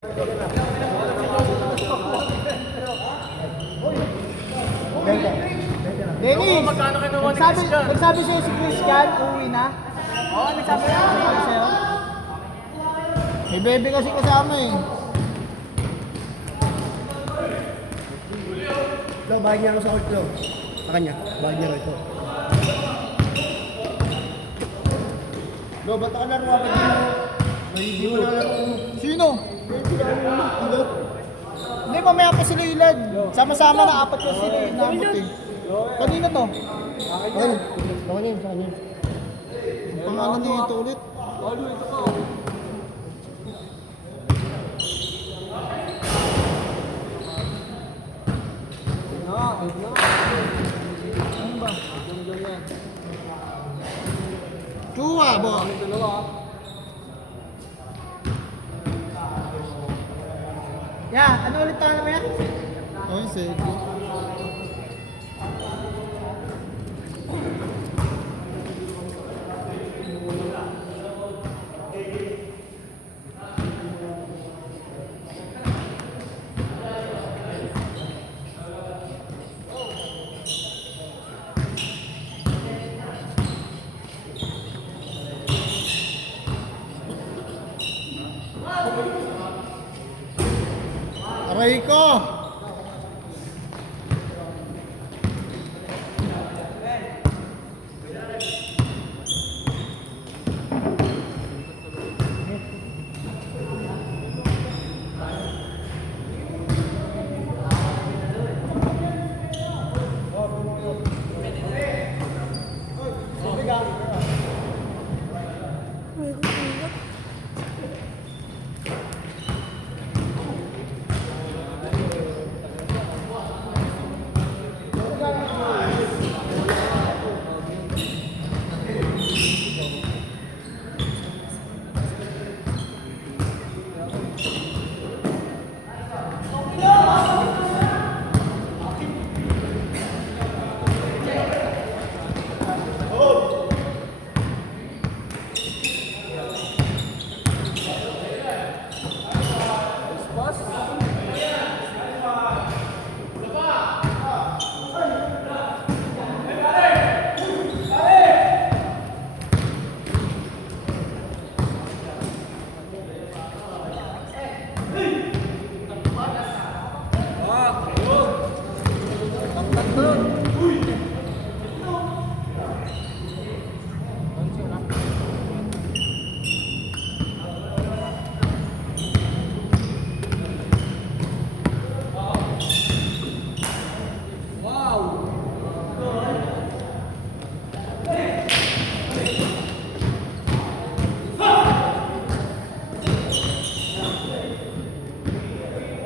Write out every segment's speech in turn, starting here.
Dennis, nagsabi sa'yo si Christian, uuwi na? Oo, nagsabi sa'yo. May bebe kasi kasama eh. Lo, bahag niya ako sa court, Lo. Sa kanya, bahag niya ito. Lo, ba't ka laro ka din mo? Hindi mo na laro. Sino? Hindi, mamaya pa sila ilad. Sama-sama na, apat ko sila inabot eh. Kanina to? Ayun, sa kanya, sa kanya. Ang pangalan niya ito ulit. Ano ba? Chua, bo. Yeah, ano ulit tayo na yan? Oh, sige. Aray ko!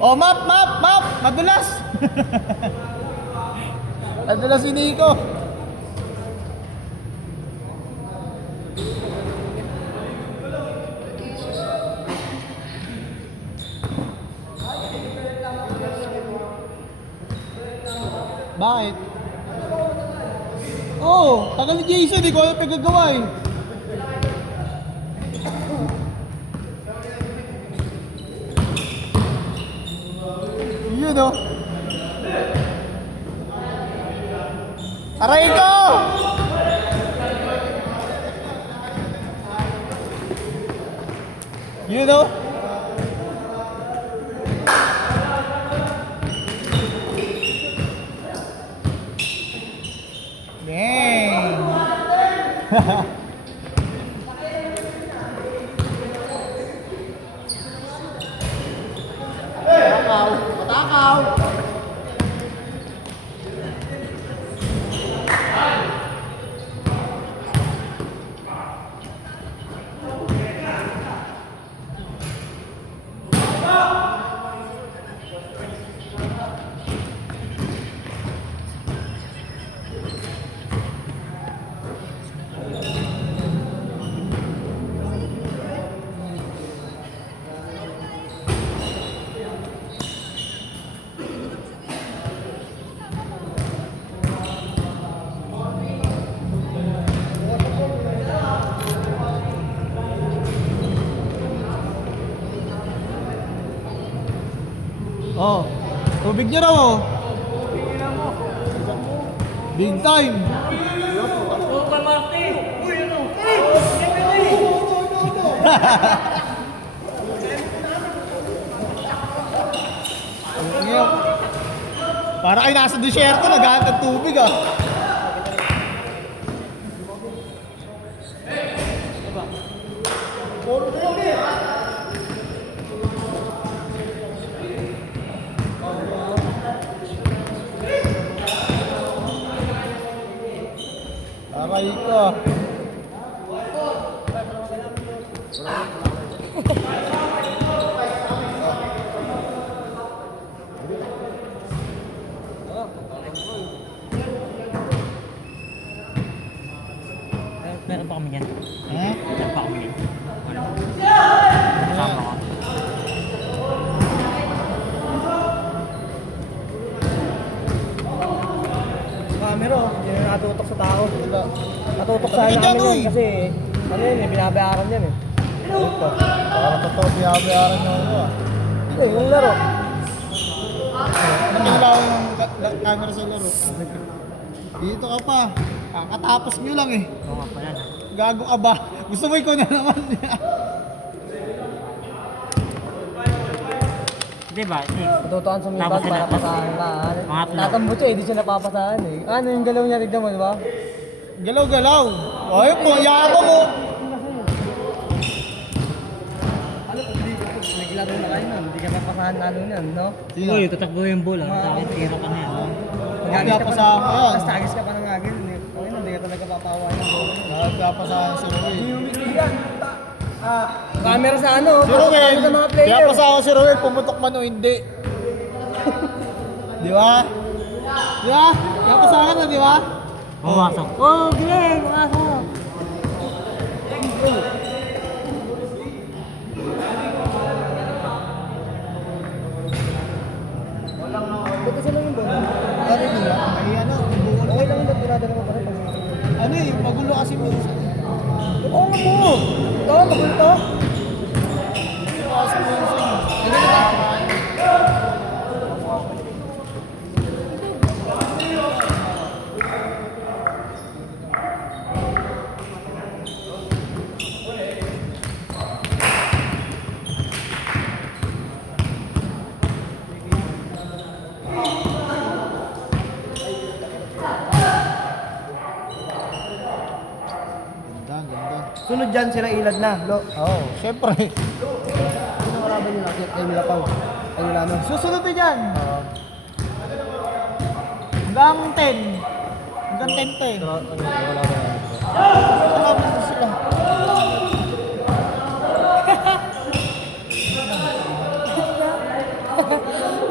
Oh, map! Madulas! Madulas si Nico. Bakit? Oh, tagal ni Jason, di ko alam pagkagawa eh. Yun o. Aray ko! Yun o. Dang! Patakaw! Oh. Tubig nyo raw oh. Big time. Ngayon, para kayo nasa desierto, naghahanap ng tubig ah. Aray ka. Meron pa kami yan. Eh? Meron pa kami yan. Kasama ko. Camera, yun yung natutok sa tao. Natutok sa Sabi dyan, namin uy. yun kasi ano yun, binabayaran yan eh. Ito. Para totoo, binabayaran nyo ako ah. Hindi, yung laro. Namilaw yung camera sa laro. Dito ka pa. Kakatapos nyo lang eh. Oo nga pala na. Gago ka ba? Gusto mo ikaw na naman. Di ba? Matutukan sa Tapos para na- pasahan ka. Mga plug. Tatambot siya, hindi siya napapasahan eh. Ano yung galaw niya, tignan mo, di ba? Galaw-galaw. Ay, kung yabang mo. Naglaro na kayo nun, hindi ka papasahan lalo niyan, no? Uy, tatakbo yung bola. Tapos hero ka na yan. Nagkapasahan ko yan. Tapos tagis ka pa ng agil. Okay na, hindi ka talaga papawa ng bola. Nagkapasahan si Ruel. Camera sa ano? Si Ruel. Camera sa mga player. Kaya pasahan si Ruel, pumutok man o hindi. Di ba? Di ba? Kaya pasahan na, di ba? Pumasok. Oh, Glenn! Pumasok! Buti sila yung bola. Ano nila? Ay ano, Okay lang yung dinadala mo pa rin. ano eh, magulo kasi minsan. Oo nga mo! Ito, magulo to. Kasi minsan. Ganda. Sunod dyan sila ilad na. Lo. Oo, syempre. Sino kalaban nyo nakit? Ay, nila pang. Ay, nila nun. Susunod na dyan. Hanggang 10. Hanggang 10 to eh. Kalaban na sila.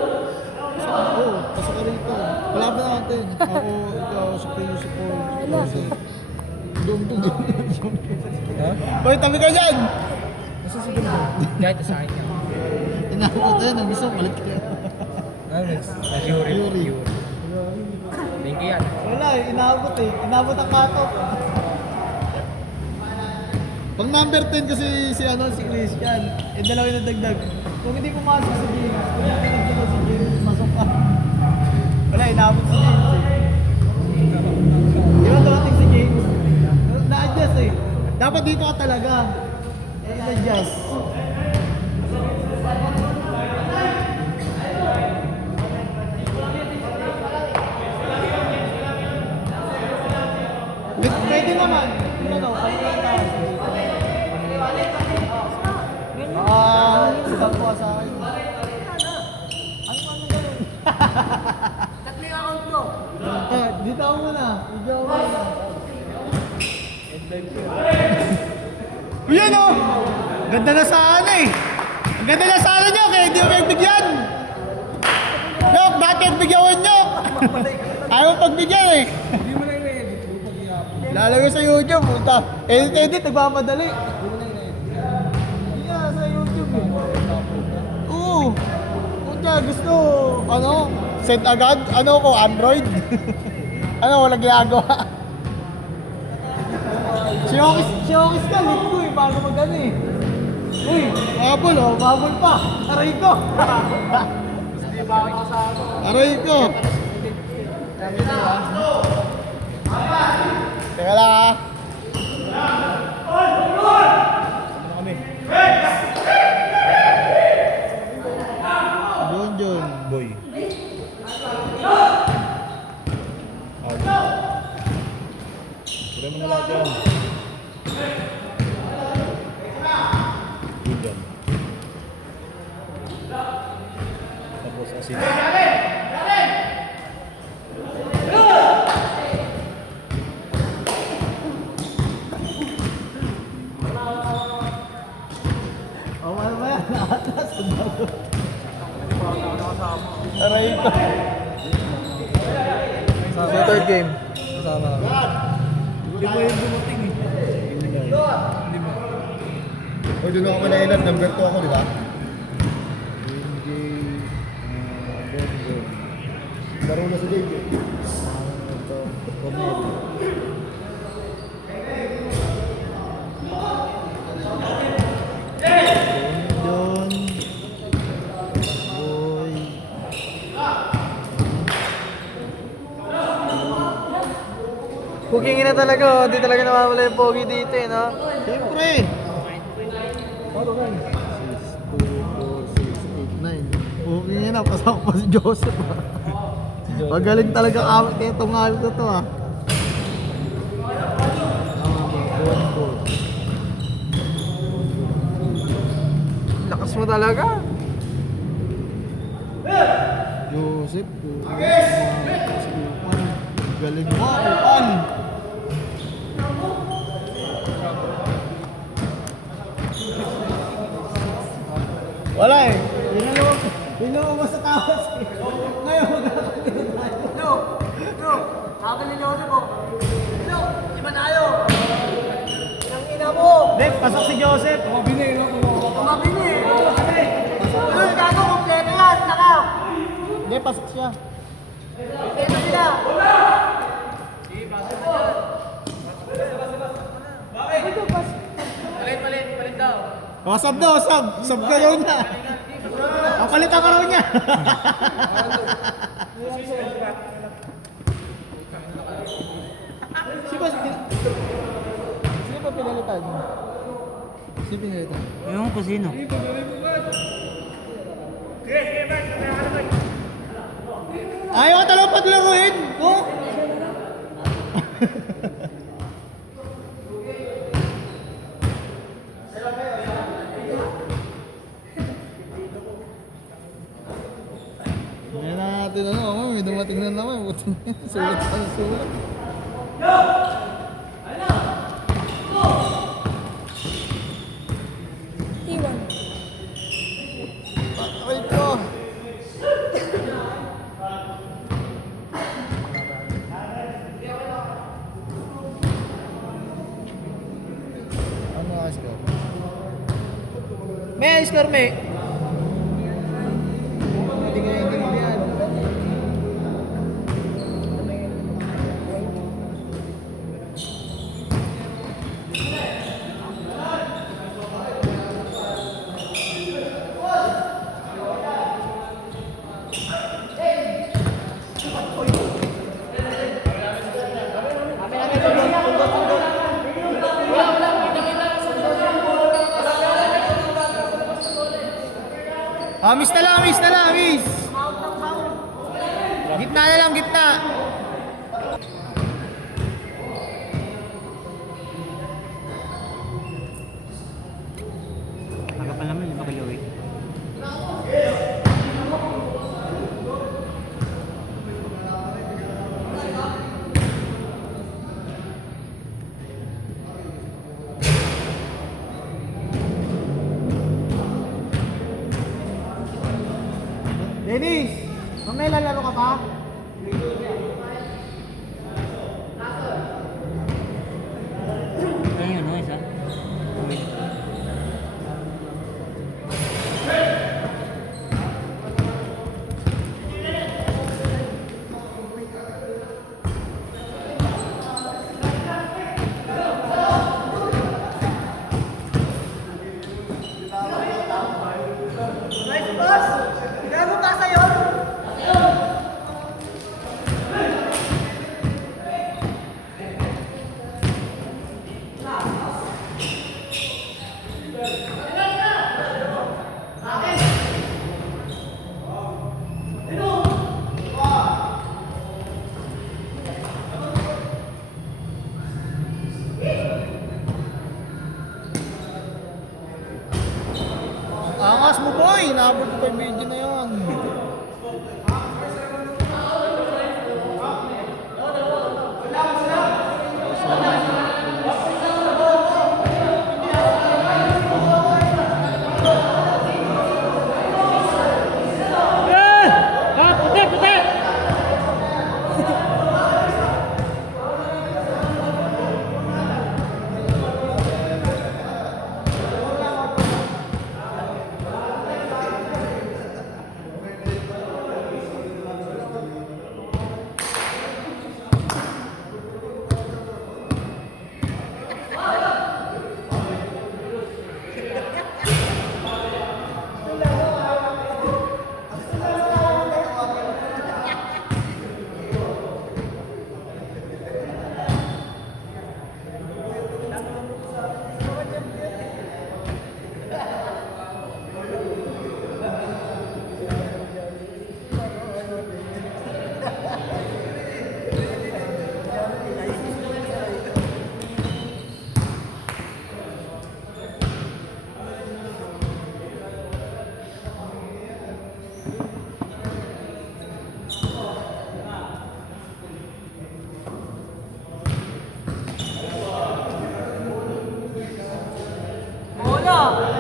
Oo, pasok ka rito. Kalaban natin. Ako, ikaw, si Kuya, si Paul, si Dungdung. Hoy, tabi ka dyan! Kahit sa akin yan. Tinakot ko yun, gusto malit ka. Ano, Yuri. Bingi yan. Wala eh, inabot eh. Inabot ang katok. Pang number 10 kasi si Christian, eh dalawa yung nadagdag. Kung hindi pumasok si James, kung hindi nagdala si James, masok ka. Wala, inabot si James eh. Di ba dumating si James? Na-adjust eh. Dapat dito ka talaga. Eh, in-adjust. Pwede naman. Ano, ibang po sa akin. Ano ganun? Tatlo yung account ko. Dito ako muna. Video ako muna. Yan o! Ganda na sana eh! Ang ganda na sana nyo, kaya hindi mo pagbigyan! Yok, bakit bigyan nyo? Ayaw mo pagbigyan eh! Hindi mo na i-edit. Lalagay sa YouTube, puta. Edit, nagmamadali. Hindi nga, sa YouTube eh. Oo. Puta, gusto, send agad? Ano ko, Android? Walang ginagawa. Si Okis ka, lip ko eh, bago mag-ano eh. Uy, mabul pa. Aray ko. Aray ko! Teka lang ah. John. Boy. Pura mo na lahat yan. Good yan. Tapos asin. Oh, ano ba yan? Nakatas. Aray ko. Sa third game. Kasama. Hindi mo yung dumating eh. O, doon ako manailan. Number 2 ako, di ba? Laro na si Dave. John. Boy. Cooking na talaga, oh. Di talaga nawawala yung pogi dito eh, no? Siyempre. 6, 2, 4, 6, 8, 9. Okay nga na, pasok pa si Joseph. Magaling talaga kawit na itong awit na to ah. Lakas mo talaga. Joseph, galing mo, Upan. Wala eh. Pinulungan sa tawas eh. Ngayon, magkakalit tayo. Akin ni Joseph, oh. No, di ba tayo? Ang ina mo. Dek, pasok si Joseph. Tumabini. Uy, gago, kompleto yan. Taka. Hindi, pasok siya. Kompleto sila. Palit daw. O, sab daw, sab. Sab ka daw na. O, palitan ka raw niya. Sino ba pinalitan? Sino pinalitan? Yung kusino. Ayaw ka talagang paglaruin! Oh! Ngayon na natin may dumating na naman. Sulat pa ng sulat. Aray ko! Ano ang score? May score, may! Hindi ka yung ganun yan. Miss na lang, miss! Gitna na lang, gitna! Aga pa naman, iba kayo eh. Dennis! Mamaya lalaro ka pa? Ayun, no, isa. Wait. Nice pass. Gago pa sa'yo. super video na yun. Bola!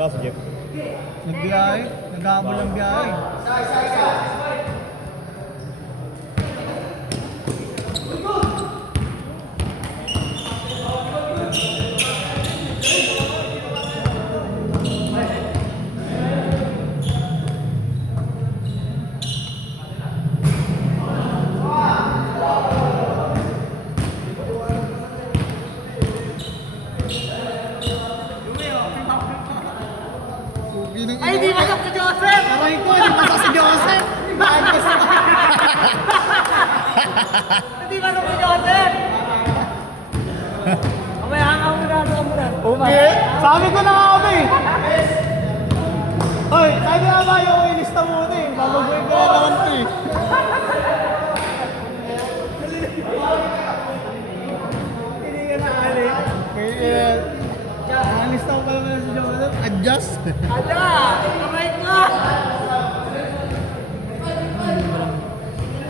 Wala si Jeff. Nagbiyahe, naghamol ang biyahe. Ay, di masok si Joseph! Aray ko, di pa si Joseph. Bakit gusto ko? Hindi masok si Joseph! Mamaya ka muna, ka muna. Okay. Sabi ko na nga kami. Hoy, sabi na ba yung ilista muna eh. Babaguhin ko na naman ito eh. Hindi ka na ali. Kaya, nalista ko pa naman si Joseph. Adjust. Ada! Kamay ka!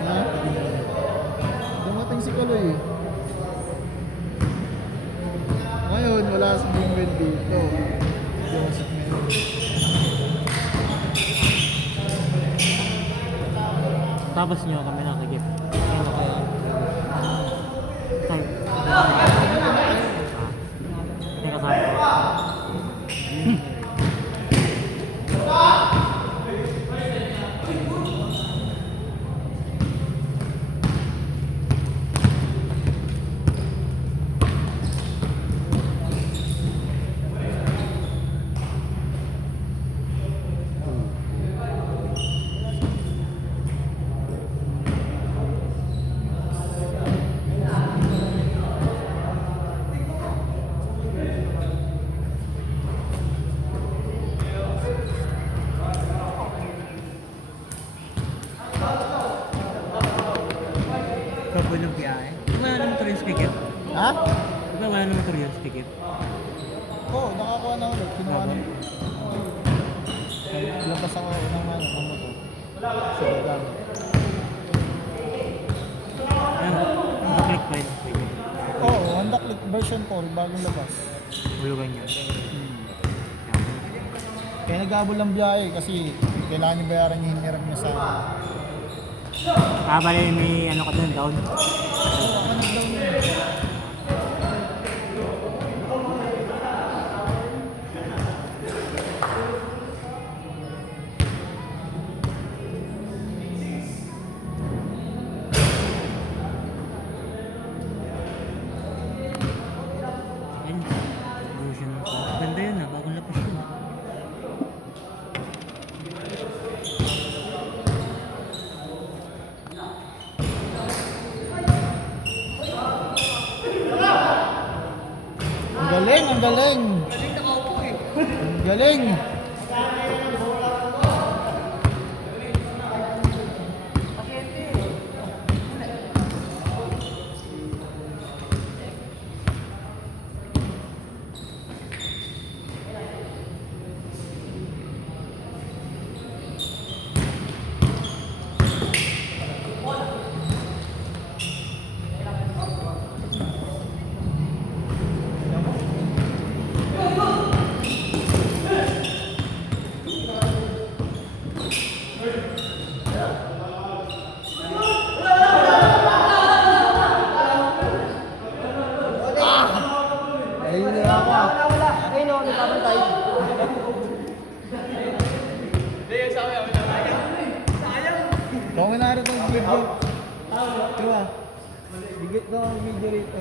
Ha? Dumating si Kaloy eh. Ngayon, wala si Bingwell dito. Joseph ngayon. Tapos nyo kami nakagip. Ano kayo? Type. Teka sa Kapag ng biyahe. Wala naman ito yung speaker. Ha? Diba wala naman ito yung speaker? Oo, nakakuha na ulit. Kinuha na. Labas ako ng ano, ng motor. Sa bagang. Ano? Naka-click pa yung speaker. Oo, Honda Click version 4, bagong labas. Hulugan niya. Kaya nag-abol ng biyahe kasi kailangan niya bayaran yung hiniram niya sa Bale may ano ka dun, down. Ayun. Version 4. Ganda yun ah, bagong lapis yun. Ang galing. Galing nakaupo eh. Ang galing. Ayun na ako. Ayun o, nagkabantay. Kung minara itong video. Diba? Bigit ko ang video rito.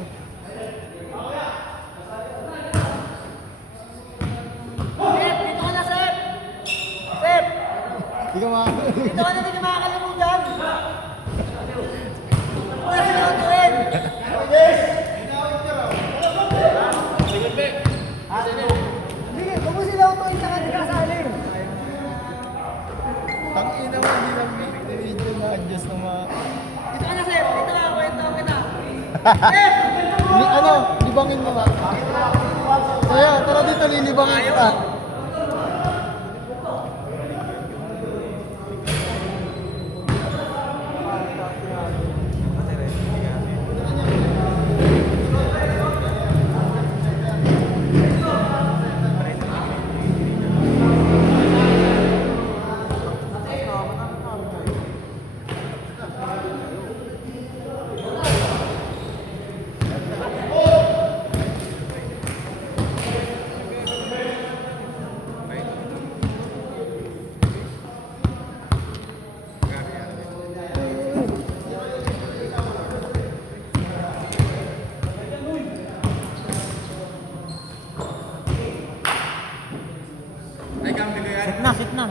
Sep, dito ka na, Sep! Sep! Hindi ka makakalimutan. Dito ka na, hindi ka makakalimutan! Wala sila ang tuwin! Sige, huwag mo sila ang tuwin sa kanila kasali. Tangina mo, hindi lang video na-adjust ng mga... Dito ka na, Sep! Dito ka, kwento kita! Sep! Ano, libangin mo ba? Kaya, tara dito, lilibangin kita. Sit na, sit na.